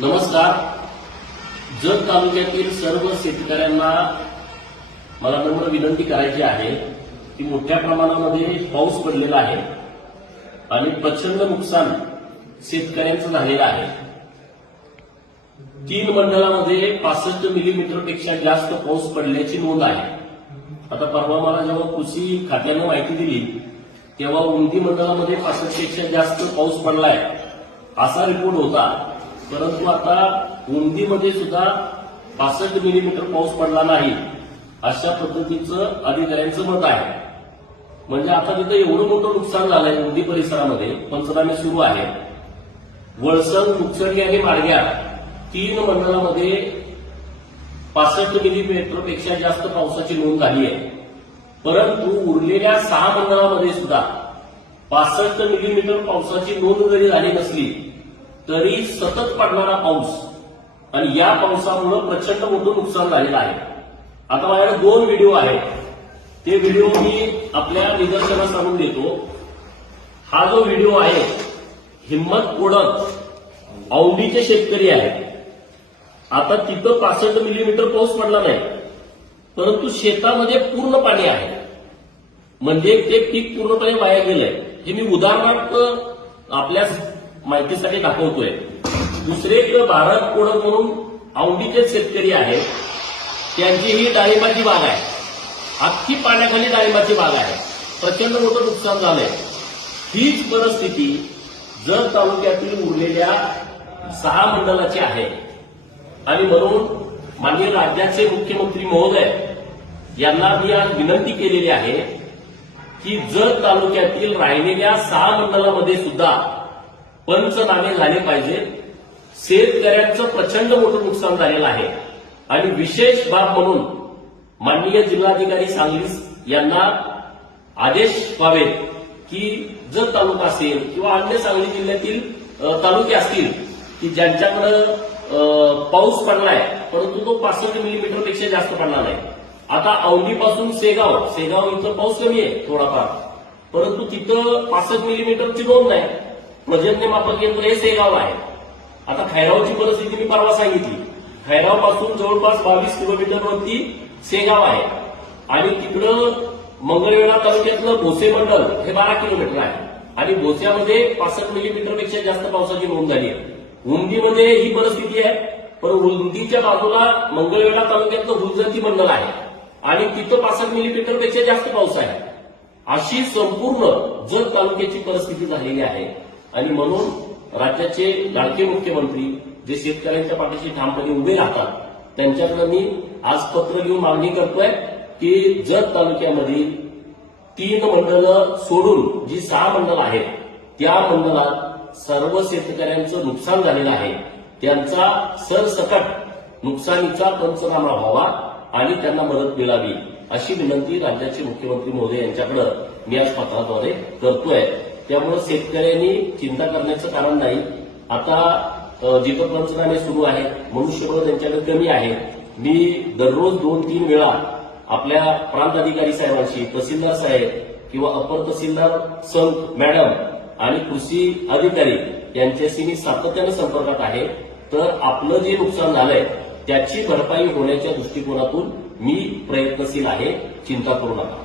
नमस्कार. जत तालुक्यातील सर्व शेतकऱ्यांना मला नम्र विनंती करायची आहे की मोठ्या प्रमाणामध्ये पाऊस पडलेला आहे आणि प्रचंड नुकसान शेतकऱ्यांचं झालेलं आहे. तीन मंडळामध्ये पासष्ट मिलीमीटरपेक्षा जास्त पाऊस पडल्याची नोंद आहे. आता परवा मला जेव्हा कृषी खात्यानं माहिती दिली तेव्हा उंदी मंडळामध्ये पासष्टपेक्षा जास्त पाऊस पडलाय असा रिपोर्ट होता. परंतु आता उंदीमध्ये सुद्धा पासष्ट मिलीमीटर पाऊस पडला नाही अशा पद्धतीचं अधिकाऱ्यांचं मत आहे. म्हणजे आता तिथं एवढं मोठं नुकसान झालंय उंदी परिसरामध्ये पंचनामे सुरू आहे वळसण मुक्सर्गी आणि माडग्या तीन मंडळामध्ये पासष्ट मिलीमीटरपेक्षा जास्त पावसाची नोंद झाली आहे. परंतु उरलेल्या सहा मंडळामध्ये सुद्धा पासष्ट मिलीमीटर पावसाची नोंद जरी झाली नसली तरी सतत पडणारा पाऊस आणि या पावसामुळं प्रचंड मोठं नुकसान झालेलं आहे. आता माझ्याकडे दोन व्हिडिओ आहेत. ते व्हिडिओ मी आपल्या निदर्शनास आणून देतो. हा जो व्हिडिओ आहे हिंमत कोडक औंडीचे शेतकरी आहेत. आता तिथं पासष्ट मिलीमीटर पाऊस पडला नाही परंतु शेतामध्ये पूर्ण पाणी आहे. म्हणजे ते पीक पूर्णपणे वाया गेलंय. हे मी उदाहरणार्थ आपल्या माहितीसाठी दाखवतोय. दुसरे एक भारत कोडक म्हणून औंडीचे शेतकरी आहेत. त्यांची ही डाळिंबाची बाग आहे. अख्खी पाण्याखाली डाळिंबाची बाग आहे. प्रचंड मोठं नुकसान झालंय. हीच परिस्थिती जर तालुक्यातील उरलेल्या सहा मंडळाची आहे. आणि म्हणून माननीय राज्याचे मुख्यमंत्री महोदय यांना मी आज विनंती केलेली आहे की जर तालुक्यातील राहिलेल्या सहा मंडळामध्ये सुद्धा पंचनामे झाले पाहिजे. शेतकऱ्यांचं प्रचंड मोठं नुकसान झालेलं आहे. आणि विशेष बाब म्हणून माननीय जिल्हाधिकारी सांगली यांना आदेश व्हावेत की जर तालुका असेल किंवा अन्य सांगली जिल्ह्यातील तालुके असतील की ज्यांच्याकडं पाऊस पडलाय परंतु तो पासष्ट मिलीमीटरपेक्षा जास्त पडला नाही. आता औंढीपासून सेगाव सेगाव इथं पाऊस कमी आहे थोडाफार. परंतु तिथं पासष्ट मिलीमीटरची नोंद नाही. पर्जन्य मापक केंद्र हे सेगाव आहे. आता खैरावची परिस्थिती मी परवा सांगितली. खैरावपासून जवळपास बावीस किलोमीटरवरती सेगाव आहे. आणि तिकडं मंगळवेढा तालुक्यातलं भोसे मंडल हे बारा किलोमीटर आहे. आणि भोस्यामध्ये पासष्ट मिलीमीटरपेक्षा जास्त पावसाची नोंद झाली आहे. उंदीमध्ये ही परिस्थिती आहे पण उंदीच्या बाजूला मंगळवेढा तालुक्यातलं हुलजंती मंडल आहे. आणि तिथं पासष्ट मिलीमीटरपेक्षा जास्त पाऊस आहे. अशी संपूर्ण जत तालुक्याची परिस्थिती झालेली आहे. आणि म्हणून राज्याचे लाडके मुख्यमंत्री जे शेतकऱ्यांच्या पाठीशी ठामपणे उभे राहतात त्यांच्याकडे मी आज पत्र घेऊन मागणी करतोय की जत तालुक्यामधील तीन मंडळं सोडून जी सहा मंडळ आहेत त्या मंडळात सर्व शेतकऱ्यांचं नुकसान झालेलं आहे. त्यांचा सरसकट नुकसानीचा पंचनामा व्हावा आणि त्यांना मदत मिळावी अशी विनंती राज्याचे मुख्यमंत्री महोदय यांच्याकडे मी आज पत्राद्वारे करतोय. त्यामुळे शेतकऱ्यांनी चिंता करण्याचं कारण नाही. आता दीपक पंचनामे सुरू आहेत. मनुष्यबळ त्यांच्याकडे कमी आहे. मी दररोज दोन तीन वेळा आपल्या प्रांत अधिकारी साहेबांशी तहसीलदार साहेब किंवा अपर तहसीलदार संत मॅडम आणि कृषी अधिकारी यांच्याशी मी सातत्याने संपर्कात आहे. तर आपलं जे नुकसान झालंय त्याची भरपाई होण्याच्या दृष्टिकोनातून मी प्रयत्नशील आहे. चिंता करू नका.